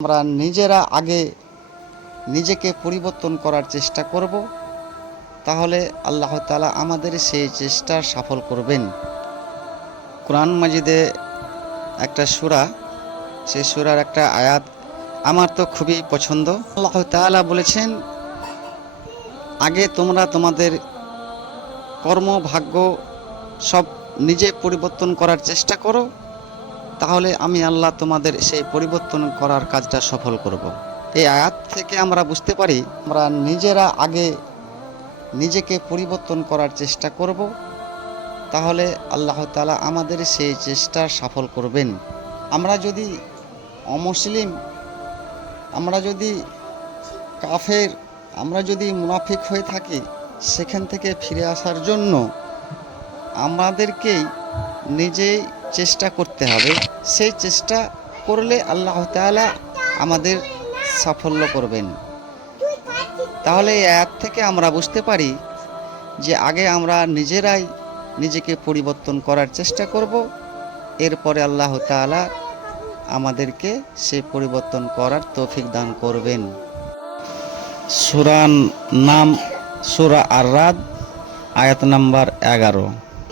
আমরা নিজেরা আগে নিজেকে পরিবর্তন করার চেষ্টা করব, তাহলে আল্লাহ তালা আমাদের সেই চেষ্টা সফল করবেন। কোরআন মাজিদে একটা সূরা, সেই সুরার একটা আয়াত আমার তো খুবই পছন্দ। আল্লাহ তাআলা বলেছেন, আগে তোমরা তোমাদের কর্ম ভাগ্য সব নিজে পরিবর্তন করার চেষ্টা করো তাহলে আমি আল্লাহ তোমাদের সেই পরিবর্তন করার কাজটা সফল করব। এই আয়াত থেকে আমরা বুঝতে পারি, আমরা নিজেরা আগে নিজেকে পরিবর্তন করার চেষ্টা করব, তাহলে আল্লাহ তাআলা আমাদের সেই চেষ্টা সফল করবেন আমরা যদি অমুসলিম, আমরা যদি কাফের, আমরা যদি মুনাফিক হয়ে থাকি, সেখান থেকে ফিরে আসার জন্য আমাদেরকেই নিজেই চেষ্টা করতে হবে। সেই চেষ্টা করলে আল্লাহ তাআলা আমাদের সাফল্য করবেন। তাহলে এই অ্যাপ থেকে আমরা বুঝতে পারি যে আগে আমরা নিজেরাই নিজেকে পরিবর্তন করার চেষ্টা করব। এরপরে আল্লাহ তাআলা আমাদেরকে সে পরিবর্তন করার তৌফিক দান করবেন। সুরান নাম সুরা আর রাদ আয়াত নাম্বার এগারো।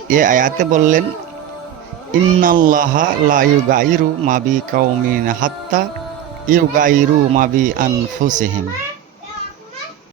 এ আয়াতে বললেন ইন্নাল্লাহা মাবি কাউমিন হাত্তা ইউগাইরু মাবি আনফুসিহিম।